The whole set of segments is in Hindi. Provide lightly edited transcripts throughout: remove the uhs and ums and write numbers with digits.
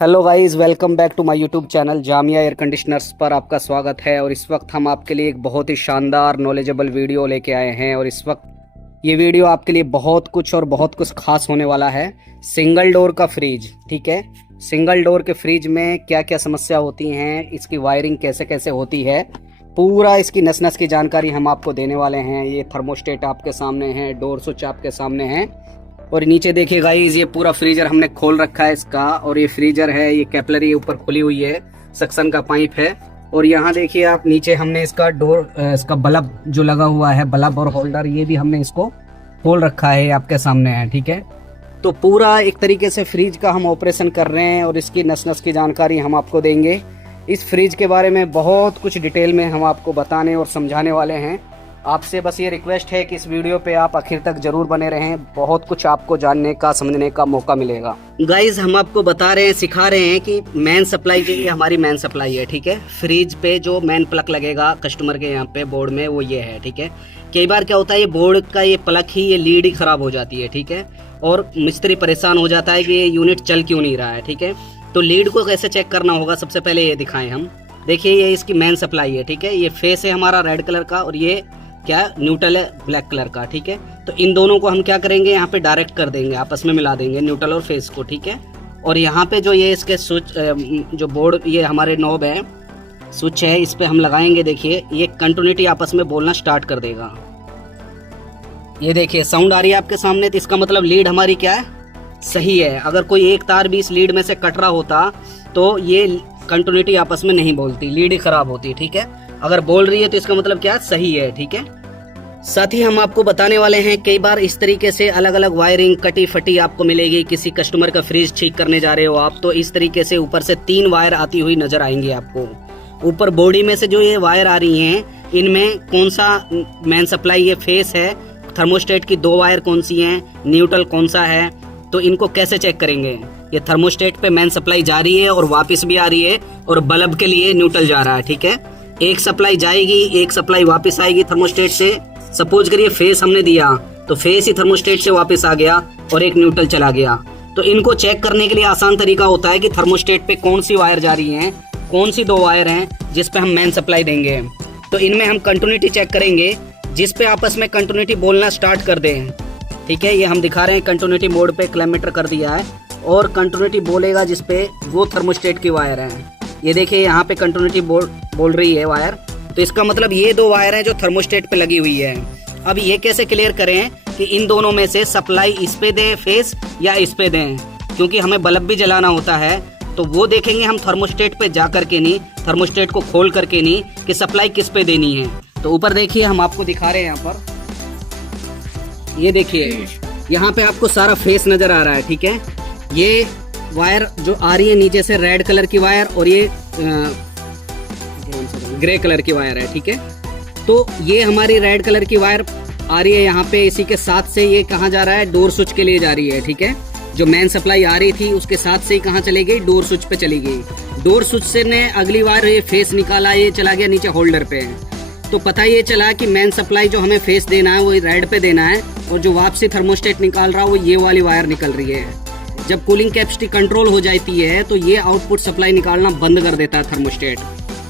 Hello guys, welcome back to my YouTube channel Jamia air conditioners पर आपका स्वागत है। और इस वक्त हम आपके लिए एक बहुत ही शानदार नॉलेजेबल वीडियो लेके आए हैं। और इस वक्त ये वीडियो आपके लिए बहुत कुछ खास होने वाला है। सिंगल डोर का फ्रिज, ठीक है। सिंगल डोर के फ्रिज में क्या क्या समस्या होती हैं, इसकी वायरिंग कैसे कैसे होती है, पूरा इसकी नस नस की जानकारी हम आपको देने वाले हैं। ये थर्मोस्टेट आपके सामने है, डोर स्विच आपके सामने है। और नीचे देखिए गाइस, ये पूरा फ्रीजर हमने खोल रखा है इसका। और ये फ्रीजर है, ये कैपलरी ऊपर खुली हुई है, सक्शन का पाइप है। और यहाँ देखिए आप, नीचे हमने इसका डोर, इसका बल्ब जो लगा हुआ है, बल्ब और होल्डर, ये भी हमने इसको खोल रखा है, आपके सामने है, ठीक है। तो पूरा एक तरीके से फ्रिज का हम ऑपरेशन कर रहे हैं और इसकी नस नस की जानकारी हम आपको देंगे। इस फ्रिज के बारे में बहुत कुछ डिटेल में हम आपको बताने और समझाने वाले हैं। आपसे बस ये रिक्वेस्ट है कि इस वीडियो पे आप आखिर तक जरूर बने रहें, बहुत कुछ आपको जानने का समझने का मौका मिलेगा। गाइज, हम आपको बता रहे हैं, सिखा रहे हैं कि मेन सप्लाई के लिए हमारी मेन सप्लाई है, ठीक है। फ्रिज पे जो मेन प्लग लगेगा कस्टमर के यहाँ पे बोर्ड में, वो ये है, ठीक है। कई बार क्या होता है, ये बोर्ड का ये प्लग ही, ये लीड ही खराब हो जाती है, ठीक है। और मिस्त्री परेशान हो जाता है कि ये यूनिट चल क्यों नहीं रहा है, ठीक है। तो लीड को कैसे चेक करना होगा, सबसे पहले ये दिखाएं हम। देखिए, ये इसकी मेन सप्लाई है, ठीक है। ये फेस है हमारा रेड कलर का और ये क्या न्यूट्रल है ब्लैक कलर का, ठीक है। तो इन दोनों को हम क्या करेंगे, यहाँ पे डायरेक्ट कर देंगे, आपस में मिला देंगे न्यूट्रल और फेस को, ठीक है। और यहाँ पे जो ये इसके स्विच, जो बोर्ड, ये हमारे नॉब है, स्विच है, इस पे हम लगाएंगे। देखिए, ये कंटिन्यूटी आपस में बोलना स्टार्ट कर देगा। ये देखिए साउंड आ रही है आपके सामने, तो इसका मतलब लीड हमारी क्या है, सही है। अगर कोई एक तार भी इस लीड में से कट रहा होता तो ये कंटिन्यूटी आपस में नहीं बोलती, लीड ही खराब होती, ठीक है। अगर बोल रही है तो इसका मतलब क्या, सही है, ठीक है। साथ ही हम आपको बताने वाले हैं, कई बार इस तरीके से अलग अलग वायरिंग कटी फटी आपको मिलेगी। किसी कस्टमर का फ्रिज ठीक करने जा रहे हो आप, तो इस तरीके से ऊपर से 3 वायर आती हुई नजर आएंगी आपको। ऊपर बॉडी में से जो ये वायर आ रही हैं, इनमें कौन सा मेन सप्लाई, ये फेस है, थर्मोस्टेट की 2 वायर कौन सी हैं, न्यूट्रल कौन सा है, तो इनको कैसे चेक करेंगे। ये थर्मोस्टेट पे मेन सप्लाई जा रही है और वापस भी आ रही है, और बल्ब के लिए न्यूट्रल जा रहा है, ठीक है। एक सप्लाई जाएगी, एक सप्लाई वापस आएगी थर्मोस्टेट से। सपोज करिए फेस हमने दिया, तो फेस ही थर्मोस्टेट से वापस आ गया और एक न्यूट्रल चला गया। तो इनको चेक करने के लिए आसान तरीका होता है कि थर्मोस्टेट पे कौन सी वायर जा रही हैं, कौन सी 2 वायर हैं जिस पे हम मेन सप्लाई देंगे। तो इनमें हम कंटिन्यूटी चेक करेंगे, जिस पे आपस में कंटिन्यूटी बोलना स्टार्ट कर दें, ठीक है। ये हम दिखा रहे हैं, कंटिन्यूटी मोड पे किलोमीटर कर दिया है और कंटिन्यूटी बोलेगा जिस पे, वो थर्मोस्टेट की वायर है। ये देखिए, यहाँ पे कंटिन्यूटी बोल रही है वायर, तो इसका मतलब ये 2 वायर हैं जो थर्मोस्टेट पे लगी हुई है। अब ये कैसे क्लियर करें कि इन दोनों में से सप्लाई इस पे दें फेस या इस पे दें, क्योंकि हमें बल्ब भी जलाना होता है। तो वो देखेंगे हम थर्मोस्टेट पे जा करके नहीं, थर्मोस्टेट को खोल करके नहीं, कि सप्लाई किस पे देनी है। तो ऊपर देखिए, हम आपको दिखा रहे हैं यहाँ पर, ये देखिए, यहाँ पे आपको सारा फेस नजर आ रहा है, ठीक है। ये वायर जो आ रही है नीचे से, रेड कलर की वायर, और ये ग्रे कलर की वायर है, ठीक है। तो ये हमारी रेड कलर की वायर आ रही है यहाँ पे, इसी के साथ से ये कहाँ जा रहा है, डोर स्विच के लिए जा रही है, ठीक है। जो मेन सप्लाई आ रही थी उसके साथ से ही कहाँ चली गई, डोर स्विच पे चली गई। डोर स्विच से ने अगली बार ये फेस निकाला, ये चला गया नीचे होल्डर पे। तो पता ये चला कि मेन सप्लाई जो हमें फेस देना है वो रेड पे देना है, और जो वापसी थर्मोस्टेट निकाल रहा है वो ये वाली वायर निकल रही है। जब कूलिंग कैपेसिटी कंट्रोल हो जाती है तो ये आउटपुट सप्लाई निकालना बंद कर देता है थर्मोस्टेट,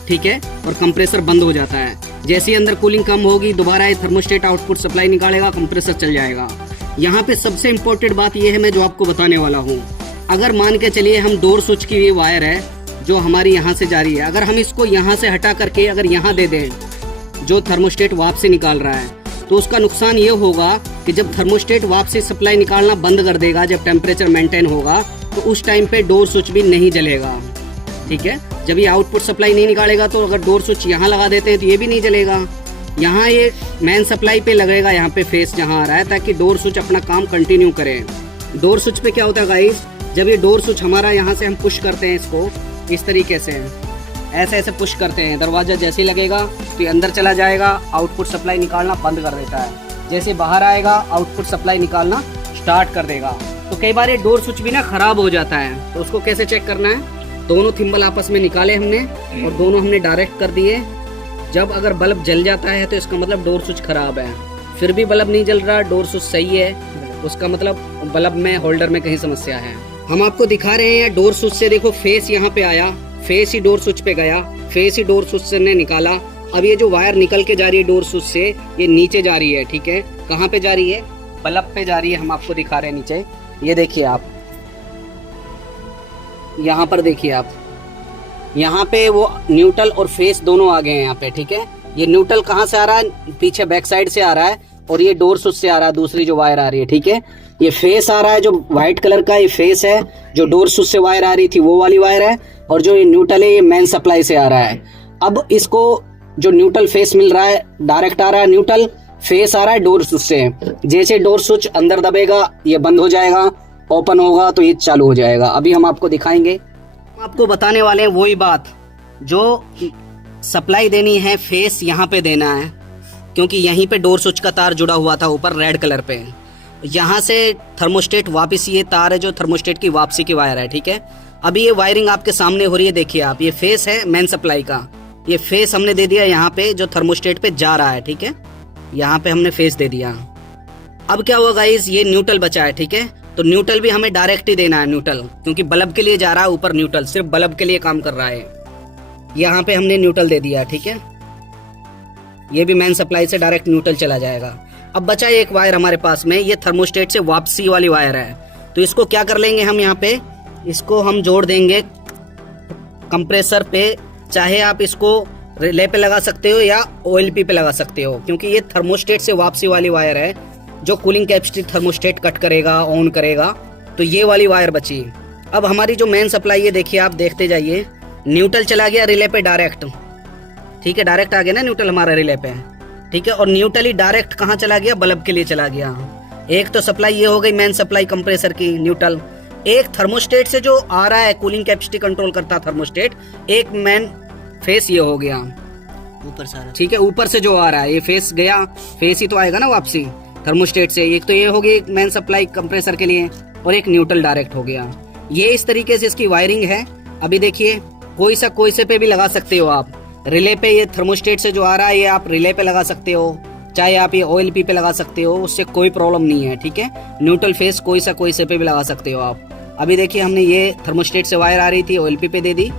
ठीक है, और कंप्रेसर बंद हो जाता है। जैसे ही अंदर कूलिंग कम होगी, दोबारा ये थर्मोस्टेट आउटपुट सप्लाई निकालेगा, कंप्रेसर चल जाएगा। यहाँ पे सबसे इम्पोर्टेंट बात ये है, मैं जो आपको बताने वाला हूँ, अगर मान के चलिए हम डोर स्विच की ये वायर है जो हमारी यहाँ से जा रही है, अगर हम इसको यहाँ से हटा करके अगर यहाँ दे दें, जो थर्मोस्टेट वापसी निकाल रहा है, तो उसका नुकसान ये होगा कि जब थर्मोस्टेट वापसी सप्लाई निकालना बंद कर देगा, जब टेम्परेचर मेंटेन होगा, तो उस टाइम पे डोर स्विच भी नहीं जलेगा, ठीक है। जब ये आउटपुट सप्लाई नहीं निकालेगा, तो अगर डोर स्विच यहाँ लगा देते हैं तो ये भी नहीं जलेगा। यहाँ ये मेन सप्लाई पे लगेगा, यहाँ पे फेस जहाँ आ रहा है, ताकि डोर स्विच अपना काम कंटिन्यू करे। डोर स्विच पे क्या होता है गाइस, जब ये डोर स्विच हमारा यहाँ से हम पुश करते हैं इसको इस तरीके से, ऐसे ऐसे पुश करते हैं, दरवाजा जैसे ही लगेगा तो ये अंदर चला जाएगा, आउटपुट सप्लाई निकालना बंद कर देता है। जैसे बाहर आएगा, आउटपुट सप्लाई निकालना स्टार्ट कर देगा। तो कई बार ये डोर स्विच भी ना खराब हो जाता है, तो उसको कैसे चेक करना है, दोनों थिम्बल आपस में निकाले हमने और दोनों हमने डायरेक्ट कर दिए। जब अगर बल्ब जल जाता है तो इसका मतलब डोर स्विच खराब है। फिर भी बल्ब नहीं जल रहा, डोर स्विच सही है, उसका मतलब बल्ब में, होल्डर में कहीं समस्या है। हम आपको दिखा रहे हैं डोर स्विच से। देखो फेस यहाँ पे आया, फेस ही डोर स्विच पे गया, फेस ही डोर स्विच से ने निकाला। अब ये जो वायर निकल के जा रही है डोर स्विच से, ये नीचे जा रही है, ठीक है। कहाँ पे जा रही है? बल्ब पे जा रही है। हम आपको दिखा रहे हैं नीचे, ये देखिए आप, यहाँ पर देखिए आप, यहाँ पे वो न्यूट्रल और फेस दोनों आ गए हैं यहाँ पे, ठीक है। ये न्यूट्रल कहाँ से आ रहा है? पीछे बैक साइड से आ रहा है, और ये डोर स्विच से आ रहा है, दूसरी जो वायर आ रही है, ठीक है। ये फेस आ रहा है जो व्हाइट कलर का, ये फेस है। जो डोर स्विच से वायर आ रही थी वो वाली वायर है, और जो ये न्यूट्रल है ये मेन सप्लाई से आ रहा है। अब इसको जो न्यूट्रल फेस मिल रहा है, डायरेक्ट आ रहा है न्यूट्रल, फेस आ रहा है डोर स्विच से। जैसे डोर स्विच अंदर दबेगा ये बंद हो जाएगा, ओपन होगा तो ये चालू हो जाएगा। अभी हम आपको दिखाएंगे, हम आपको बताने वाले हैं वही बात जो सप्लाई देनी है, फेस यहाँ पे देना है, क्योंकि यहीं पे डोर स्विच का तार जुड़ा हुआ था ऊपर रेड कलर पे। यहाँ से थर्मोस्टेट वापस, ये तार है जो थर्मोस्टेट की वापसी की वायर है, ठीक है। अभी ये वायरिंग आपके सामने हो रही है, देखिए आप, ये फेस है मेन सप्लाई का, ये फेस हमने दे दिया यहाँ पे जो थर्मोस्टेट पे जा रहा है, ठीक है। यहाँ पे हमने फेस दे दिया। अब क्या हुआ गाइस, ये न्यूट्रल बचा है, ठीक है। तो न्यूट्रल भी हमें डायरेक्ट ही देना है न्यूट्रल, क्योंकि बल्ब के लिए जा रहा है ऊपर न्यूट्रल, सिर्फ बल्ब के लिए काम कर रहा है। यहाँ पे हमने न्यूट्रल दे दिया, ठीक है। ये भी मेन सप्लाई से डायरेक्ट न्यूट्रल चला जाएगा। अब बचा एक वायर हमारे पास में, ये थर्मोस्टेट से वापसी वाली वायर है। तो इसको क्या कर लेंगे हम, यहाँ पे इसको हम जोड़ देंगे कंप्रेसर पे। चाहे आप इसको रिले पे लगा सकते हो या OLP पे लगा सकते हो, क्योंकि ये थर्मोस्टेट से वापसी वाली वायर है जो कूलिंग कैपेसिटी थर्मोस्टेट कट करेगा, ऑन करेगा। तो ये वाली वायर बची। अब हमारी जो मेन सप्लाई है, देखिए आप देखते जाइए, न्यूट्रल चला गया रिले पे डायरेक्ट, ठीक है। डायरेक्ट आ गया ना न्यूट्रल हमारा रिले पे, ठीक है। और न्यूट्रल ही डायरेक्ट कहाँ चला गया? बल्ब के लिए चला गया। एक तो सप्लाई ये हो गई मेन सप्लाई कंप्रेसर की न्यूट्रल, एक थर्मोस्टेट से जो आ रहा है कूलिंग कैपेसिटी कंट्रोल करता थर्मोस्टेट, एक मेन फेस ये हो गया ऊपर सारा, ठीक है। ऊपर से जो आ रहा है ये फेस गया, फेस ही तो आएगा ना वापसी थर्मोस्टेट से। एक तो ये हो गई मेन सप्लाई कंप्रेसर के लिए, और एक न्यूट्रल डायरेक्ट हो गया। ये इस तरीके से इसकी वायरिंग है। अभी देखिए, कोई से पे भी लगा सकते हो आप। रिले पे ये थर्मोस्टेट से जो आ रहा है ये आप रिले पे लगा सकते हो, चाहे आप ये OLP पे लगा सकते हो, उससे कोई प्रॉब्लम नहीं है, ठीक है। न्यूट्रल फेस कोई से पे भी लगा सकते हो आप। अभी देखिए, हमने ये थर्मोस्टेट से वायर आ रही थी OLP पे दे दी,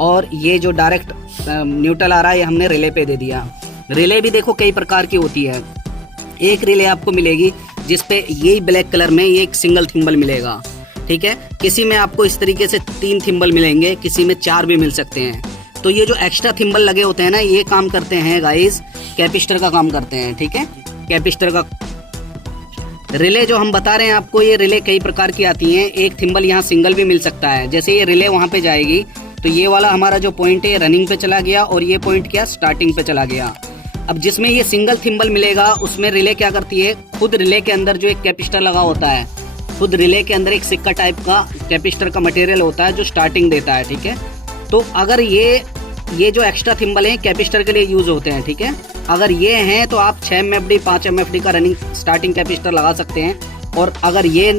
और ये जो डायरेक्ट न्यूट्रल आ रहा है ये हमने रिले पे दे दिया। रिले भी देखो कई प्रकार की होती है। एक रिले आपको मिलेगी जिसपे यही ब्लैक कलर में ये एक सिंगल थिम्बल मिलेगा, ठीक है। किसी में आपको इस तरीके से 3 थिम्बल मिलेंगे, किसी में 4 भी मिल सकते हैं। तो ये जो एक्स्ट्रा थिम्बल लगे होते हैं ना, ये काम करते हैं गाइस, कैपिस्टर का काम करते हैं, ठीक है। कैपिस्टर का रिले जो हम बता रहे हैं आपको, ये रिले कई प्रकार की आती हैं। एक थिम्बल यहाँ सिंगल भी मिल सकता है। जैसे ये रिले वहाँ पे जाएगी तो ये वाला हमारा जो पॉइंट है रनिंग पे चला गया, और ये पॉइंट क्या स्टार्टिंग पे चला गया। अब जिसमें ये सिंगल थिम्बल मिलेगा उसमें रिले क्या करती है, खुद रिले के अंदर जो एक कैपिस्टर लगा होता है, खुद रिले के अंदर एक सिक्का टाइप का कैपिस्टर का मटेरियल होता है जो स्टार्टिंग देता है, ठीक है। तो अगर ये जो एक्स्ट्रा थिम्बल हैं कैपिस्टर के लिए यूज होते हैं, ठीक है। अगर ये हैं तो आप 6 MFD 5 MFD का रनिंग स्टार्टिंग कैपिस्टर लगा सकते हैं। और अगर ये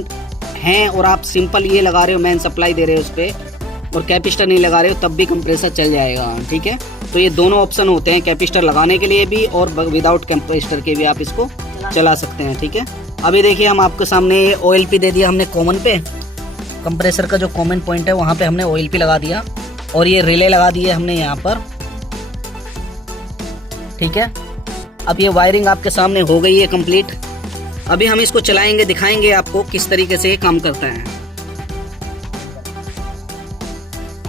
हैं और आप सिंपल ये लगा रहे हो, मेन सप्लाई दे रहे हो उस पर, और कैपिस्टर नहीं लगा रहे हो, तब भी कंप्रेसर चल जाएगा, ठीक है। तो ये दोनों ऑप्शन होते हैं, कैपिस्टर लगाने के लिए भी और विदाउट कैपिस्टर के भी आप इसको चला सकते हैं, ठीक है। अभी देखिए, हम आपके सामने OLP दे दिया हमने कॉमन पे, कंप्रेसर का जो कॉमन पॉइंट है वहाँ पे हमने OLP लगा दिया, और ये रिले लगा दिए हमने यहाँ पर, ठीक है। अब ये वायरिंग आपके सामने हो गई है कंप्लीट। अभी हम इसको चलाएंगे, दिखाएंगे आपको किस तरीके से ये काम करता है।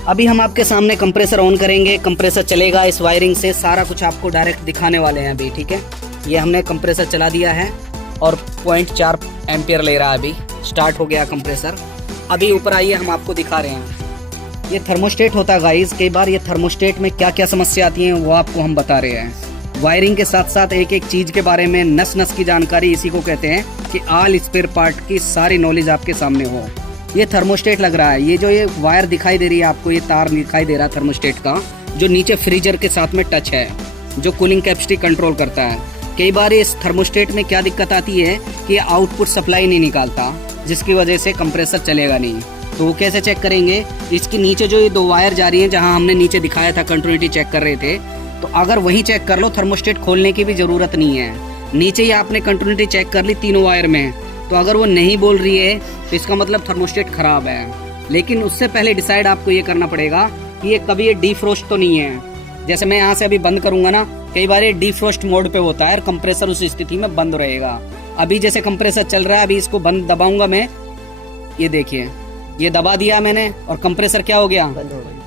अभी हम आपके सामने कंप्रेसर ऑन करेंगे, कंप्रेसर चलेगा इस वायरिंग से, सारा कुछ आपको डायरेक्ट दिखाने वाले हैं अभी, ठीक है। ये हमने कंप्रेसर चला दिया है और 0.4 एम्पियर ले रहा है, अभी स्टार्ट हो गया कंप्रेसर। अभी ऊपर आइए, हम आपको दिखा रहे हैं। ये थर्मोस्टेट होता है गाइस, कई बार ये थर्मोस्टेट में क्या क्या समस्या आती है वो आपको हम बता रहे हैं। वायरिंग के साथ साथ एक एक चीज़ के बारे में, नस की जानकारी, इसी को कहते हैं कि ऑल स्पेयर पार्ट की सारी नॉलेज आपके सामने हो। ये थर्मोस्टेट लग रहा है, ये जो ये वायर दिखाई दे रही है आपको, ये तार दिखाई दे रहा है थर्मोस्टेट का, जो नीचे फ्रीजर के साथ में टच है, जो कूलिंग कैपेसिटी कंट्रोल करता है। कई बार इस थर्मोस्टेट में क्या दिक्कत आती है कि ये आउटपुट सप्लाई नहीं निकालता, जिसकी वजह से कंप्रेसर चलेगा नहीं। तो वो कैसे चेक करेंगे, इसके नीचे जो ये 2 वायर जा रही हैं, जहाँ हमने नीचे दिखाया था कंटिन्यूटी चेक कर रहे थे, तो अगर वहीं चेक कर लो, थर्मोस्टेट खोलने की भी ज़रूरत नहीं है। नीचे ही आपने कंटिन्यूटी चेक कर ली तीनों वायर में, तो अगर वो नहीं बोल रही है तो इसका मतलब थर्मोस्टेट खराब है। लेकिन उससे पहले डिसाइड आपको ये करना पड़ेगा कि ये कभी ये डीफ्रोस्ट तो नहीं है। जैसे मैं यहाँ से अभी बंद करूंगा ना, कई बार ये डीफ्रोस्ट मोड पे होता है और कंप्रेसर उस स्थिति में बंद रहेगा। अभी जैसे कंप्रेसर चल रहा है, अभी इसको बंद दबाऊंगा मैं, ये देखिए ये दबा दिया मैंने और कंप्रेसर क्या हो गया,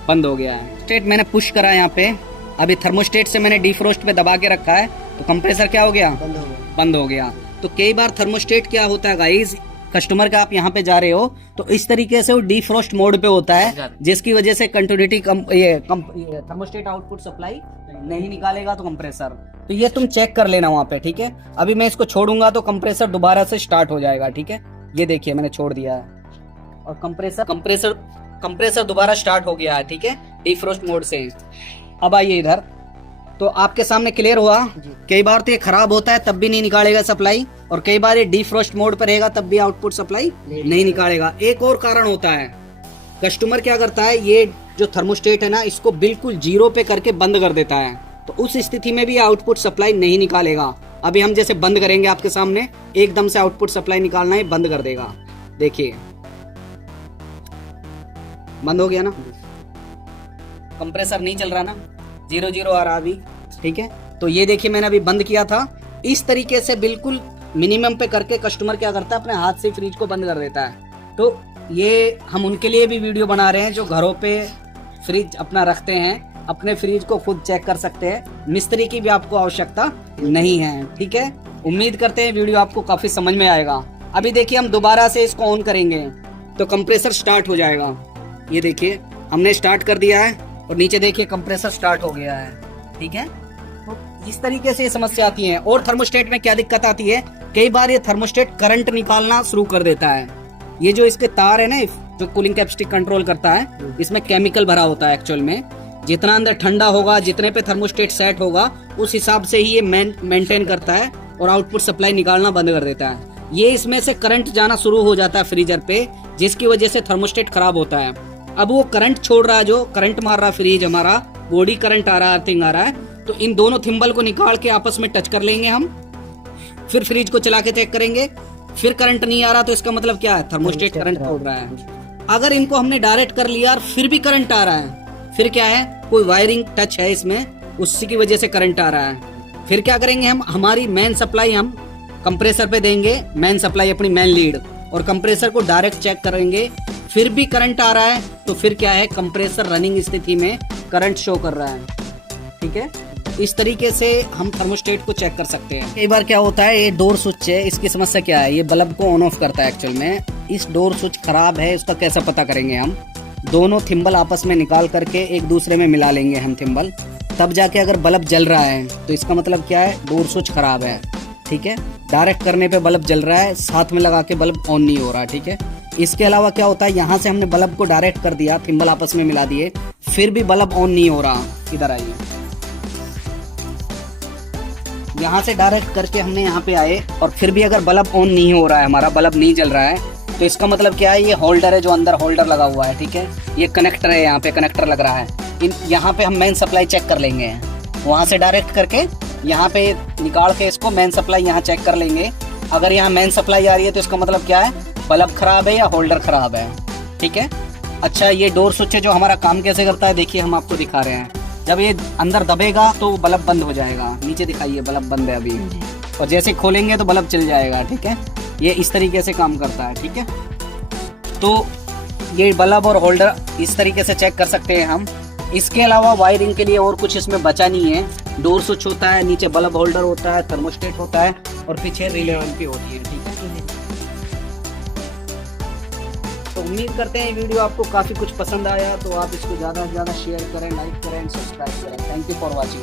बंद हो गया है। स्टेट मैंने पुश करा यहाँ पे, अभी थर्मोस्टेट से मैंने डीफ्रोस्ट पे दबा के रखा है तो कंप्रेसर क्या हो गया, बंद हो गया। तो कई बार थर्मोस्टेट क्या होता है गाइस, कस्टमर का आप यहाँ पे जा रहे हो तो इस तरीके से वो डीफ्रोस्ट मोड पे होता है, जिसकी वजह से कंटिन्यूटी थर्मोस्टेट आउटपुट सप्लाई नहीं निकालेगा तो कंप्रेसर, तो ये तुम चेक कर लेना वहाँ पे, ठीक है। अभी मैं इसको छोड़ूंगा तो कंप्रेसर दोबारा से स्टार्ट हो जाएगा, ठीक है। ये देखिए मैंने छोड़ दिया है और कंप्रेसर दोबारा स्टार्ट हो गया है, ठीक है, डीफ्रोस्ट मोड से। अब आइए इधर, तो आपके सामने क्लियर हुआ। कई बार तो ये खराब होता है तब भी नहीं निकालेगा सप्लाई, और कई बार ये डीफ्रोस्ट मोड पर रहेगा तब भी आउटपुट सप्लाई नहीं निकालेगा। एक और कारण होता है, कस्टमर क्या करता है, ये जो थर्मोस्टेट है ना इसको बिल्कुल जीरो पे करके बंद कर देता है, तो उस स्थिति में भी आउटपुट सप्लाई नहीं निकालेगा। अभी हम जैसे बंद करेंगे आपके सामने, एकदम से आउटपुट सप्लाई निकालना है, बंद कर देगा, देखिए बंद हो गया ना, कंप्रेसर नहीं चल रहा ना, 0 आ रहा अभी, ठीक है। तो ये देखिए मैंने अभी बंद किया था। इस तरीके से बिल्कुल मिनिमम पे करके कस्टमर क्या करता है, अपने हाथ से फ्रिज को बंद कर देता है। तो ये हम उनके लिए भी वीडियो बना रहे हैं जो घरों पे फ्रिज अपना रखते हैं, अपने फ्रिज को खुद चेक कर सकते हैं, मिस्त्री की भी आपको आवश्यकता नहीं है, ठीक है। उम्मीद करते हैं वीडियो आपको काफी समझ में आएगा। अभी देखिए हम दोबारा से इसको ऑन करेंगे तो कंप्रेसर स्टार्ट हो जाएगा। ये देखिए हमने स्टार्ट कर दिया है और नीचे देखिए कंप्रेसर स्टार्ट हो गया है, ठीक है। तो इस तरीके से ये समस्या आती है। और थर्मोस्टेट में क्या दिक्कत आती है, कई बार ये थर्मोस्टेट करंट निकालना शुरू कर देता है। ये जो इसके तार है ना, जो कूलिंग कैपेसिटी कंट्रोल करता है, इसमें केमिकल भरा होता है एक्चुअल में। जितना अंदर ठंडा होगा, जितने पे थर्मोस्टेट सेट होगा, उस हिसाब से ही ये मेंटेन करता है और आउटपुट सप्लाई निकालना बंद कर देता है। ये इसमें से करंट जाना शुरू हो जाता है फ्रीजर पे, जिसकी वजह से थर्मोस्टेट खराब होता है। अब वो करंट छोड़ रहा है, जो करंट मार रहा फ्रिज हमारा, बॉडी करंट आ रहा है, अर्थिंग आ रहा है, तो इन दोनों थिम्बल को निकाल के आपस में टच कर लेंगे हम, फिर फ्रिज को चला के चेक करेंगे, फिर करंट नहीं आ रहा तो इसका मतलब क्या है, थर्मोस्टेट करंट छोड़ रहा है। अगर इनको हमने डायरेक्ट कर लिया और फिर भी करंट आ रहा है, फिर क्या है, कोई वायरिंग टच है इसमें, उसी की वजह से करंट आ रहा है। फिर क्या करेंगे हम, हमारी मेन सप्लाई हम कंप्रेसर पे देंगे, मेन सप्लाई अपनी मेन लीड, और कंप्रेसर को डायरेक्ट चेक करेंगे, फिर भी करंट आ रहा है तो फिर क्या है, कंप्रेसर रनिंग स्थिति में करंट शो कर रहा है, ठीक है। इस तरीके से हम थर्मोस्टेट को चेक कर सकते हैं। कई बार क्या होता है, ये डोर स्विच है, इसकी समस्या क्या है, ये बल्ब को ऑन ऑफ करता है एक्चुअल में। इस डोर स्विच खराब है, उसका कैसा पता करेंगे हम, दोनों थिम्बल आपस में निकाल करके एक दूसरे में मिला लेंगे हम थिम्बल, तब जाके अगर बल्ब जल रहा है तो इसका मतलब क्या है, डोर स्विच खराब है, ठीक है। डायरेक्ट करने पे बल्ब जल रहा है, साथ में लगा के बल्ब ऑन नहीं हो रहा, ठीक है। इसके अलावा क्या होता है, यहाँ से हमने बल्ब को डायरेक्ट कर दिया, थिम्बल आपस में मिला दिए, फिर भी बल्ब ऑन नहीं हो रहा। इधर आइए, यहाँ से डायरेक्ट करके हमने यहाँ पे आए और फिर भी अगर बल्ब ऑन नहीं हो रहा है, हमारा बल्ब नहीं जल रहा है, तो इसका मतलब क्या है, ये होल्डर है, जो अंदर होल्डर लगा हुआ है, ठीक है। ये कनेक्टर है, यहाँ पे कनेक्टर लग रहा है। यहाँ पे हम मेन सप्लाई चेक कर लेंगे, वहाँ से डायरेक्ट करके यहाँ पे निकाल के इसको मेन सप्लाई यहाँ चेक कर लेंगे। अगर यहाँ मेन सप्लाई आ रही है तो इसका मतलब क्या है, बल्ब खराब है या होल्डर खराब है, ठीक है। अच्छा, ये डोर स्विच है जो हमारा काम कैसे करता है, देखिए हम आपको दिखा रहे हैं। जब ये अंदर दबेगा तो बल्ब बंद हो जाएगा, नीचे दिखाइए बल्ब बंद है अभी, और जैसे खोलेंगे तो बल्ब चल जाएगा, ठीक है। ये इस तरीके से काम करता है, ठीक है। तो ये बल्ब और होल्डर इस तरीके से चेक कर सकते हैं हम। इसके अलावा वायरिंग के लिए और कुछ इसमें बचा नहीं है। डोर स्विच होता है, नीचे बल्ब होल्डर होता है, थर्मोस्टेट होता है, और पीछे रिले की होती है, ठीक है। तो उम्मीद करते हैं वीडियो आपको काफ़ी कुछ पसंद आया, तो आप इसको ज़्यादा से ज़्यादा शेयर करें, लाइक करें, सब्सक्राइब करें। Thank you for watching.